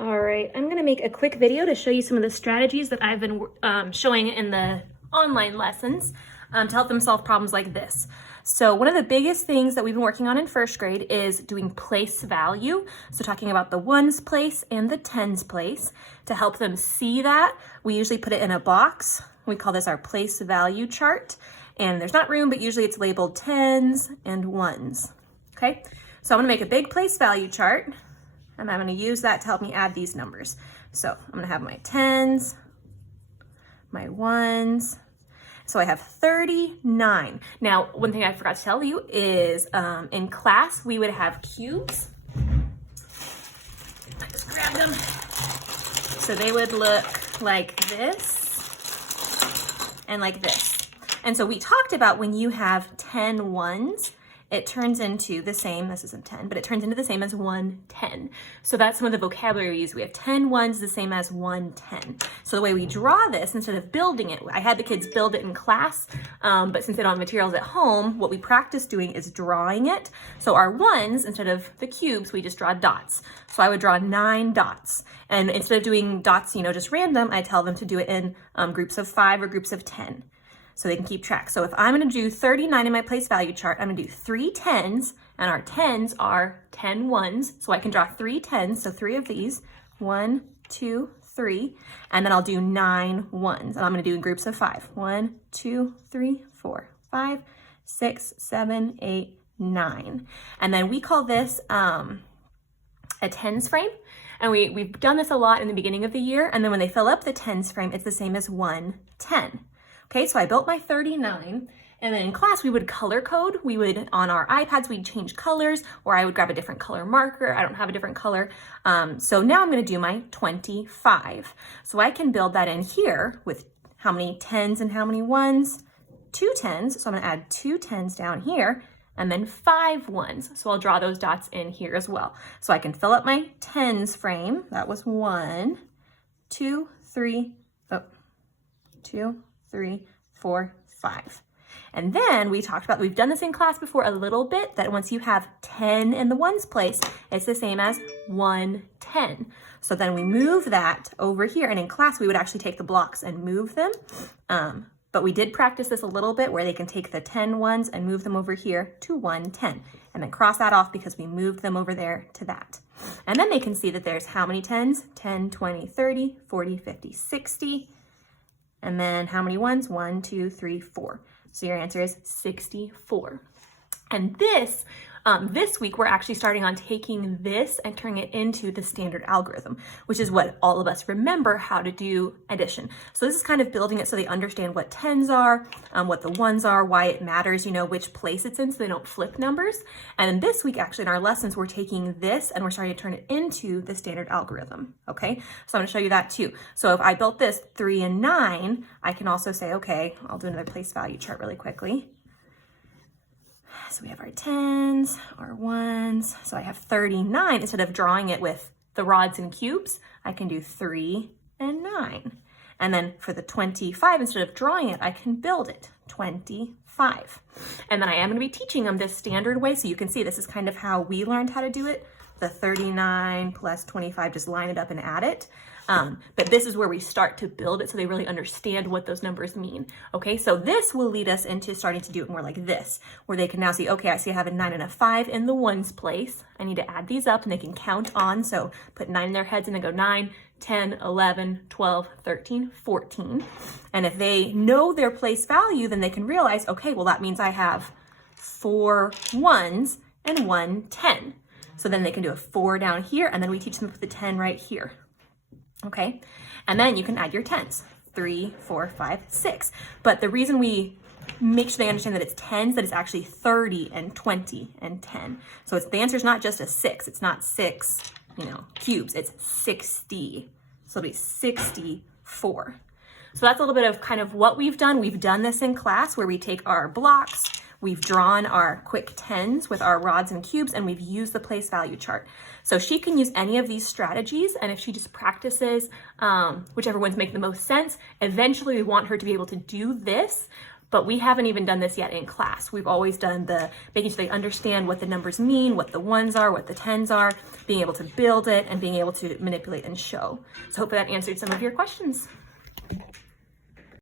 All right, I'm gonna make a quick video to show you some of the strategies that I've been showing in the online lessons to help them solve problems like this. So one of the biggest things that we've been working on in first grade is doing place value. So talking about the ones place and the tens place. To help them see that, we usually put it in a box. We call this our place value chart. And there's not room, but usually it's labeled tens and ones. Okay, so I'm gonna make a big place value chart. And I'm gonna use that to help me add these numbers. So I'm gonna have my tens, my ones. So I have 39. Now, one thing I forgot to tell you is in class, we would have cubes. I just grabbed them. So they would look like this and like this. And so we talked about when you have 10 ones, it turns into the same, this isn't 10, but it turns into the same as 110. So that's some of the vocabulary we use. We have 10 ones the same as 110. So the way we draw this, instead of building it, I had the kids build it in class, but since they don't have materials at home, what we practice doing is drawing it. So our ones, instead of the cubes, we just draw dots. So I would draw 9 dots. And instead of doing dots, just random, I tell them to do it in groups of 5 or groups of 10. So they can keep track. So if I'm gonna do 39 in my place value chart, I'm gonna do 3 tens, and our tens are 10 ones. So I can draw 3 tens, so 3 of these, 1, 2, 3, and then I'll do 9 ones. And I'm gonna do in groups of 5. 1, 2, 3, 4, 5, 6, 7, 8, 9. And then we call this a tens frame. And we've done this a lot in the beginning of the year. And then when they fill up the tens frame, it's the same as 110. Okay, so I built my 39, and then in class we would color code. We would, on our iPads, we'd change colors, or I would grab a different color marker. I don't have a different color. So now I'm gonna do my 25. So I can build that in here with how many tens and how many ones? 2 tens, so I'm gonna add 2 tens down here, and then 5 ones. So I'll draw those dots in here as well. So I can fill up my tens frame. That was 1, 2, 3, 3, 4, 5. And then we talked about, we've done this in class before a little bit, that once you have 10 in the ones place, it's the same as 110. So then we move that over here, and in class we would actually take the blocks and move them. But we did practice this a little bit where they can take the 10 ones and move them over here to 110, and then cross that off because we moved them over there to that. And then they can see that there's how many tens? 10, 20, 30, 40, 50, 60. And then how many ones? 1, 2, 3, 4. So your answer is 64. And this week, we're actually starting on taking this and turning it into the standard algorithm, which is what all of us remember how to do addition. So this is kind of building it so they understand what tens are, what the ones are, why it matters, which place it's in so they don't flip numbers. And then this week, actually, in our lessons, we're taking this and we're starting to turn it into the standard algorithm, okay? So I'm gonna show you that too. So if I built this 3 and 9, I can also say, okay, I'll do another place value chart really quickly. So we have our tens, our ones. So I have 39. Instead of drawing it with the rods and cubes, I can do 3 and 9. And then for the 25, instead of drawing it, I can build it, 25. And then I am gonna be teaching them this standard way, so you can see this is kind of how we learned how to do it. The 39 plus 25, just line it up and add it. But this is where we start to build it so they really understand what those numbers mean. Okay, so this will lead us into starting to do it more like this, where they can now see, okay, I see I have a 9 and a 5 in the ones place. I need to add these up and they can count on. So put 9 in their heads and then go 9, 10, 11, 12, 13, 14. And if they know their place value, then they can realize, okay, well, that means I have 4 ones and 1 10. So then they can do a 4 down here, and then we teach them to put the 10 right here. Okay, and then you can add your tens, 3, 4, 5, 6. But the reason we make sure they understand that it's tens, that it's actually 30 and 20 and 10. So the answer is not just a 6. It's not 6, cubes. It's 60. So it'll be 64. So that's a little bit of kind of what we've done. We've done this in class where we take our blocks, we've drawn our quick tens with our rods and cubes, and we've used the place value chart. So she can use any of these strategies, and if she just practices whichever ones make the most sense, eventually we want her to be able to do this, but we haven't even done this yet in class. We've always done the making sure they understand what the numbers mean, what the ones are, what the tens are, being able to build it, and being able to manipulate and show. So hopefully that answered some of your questions.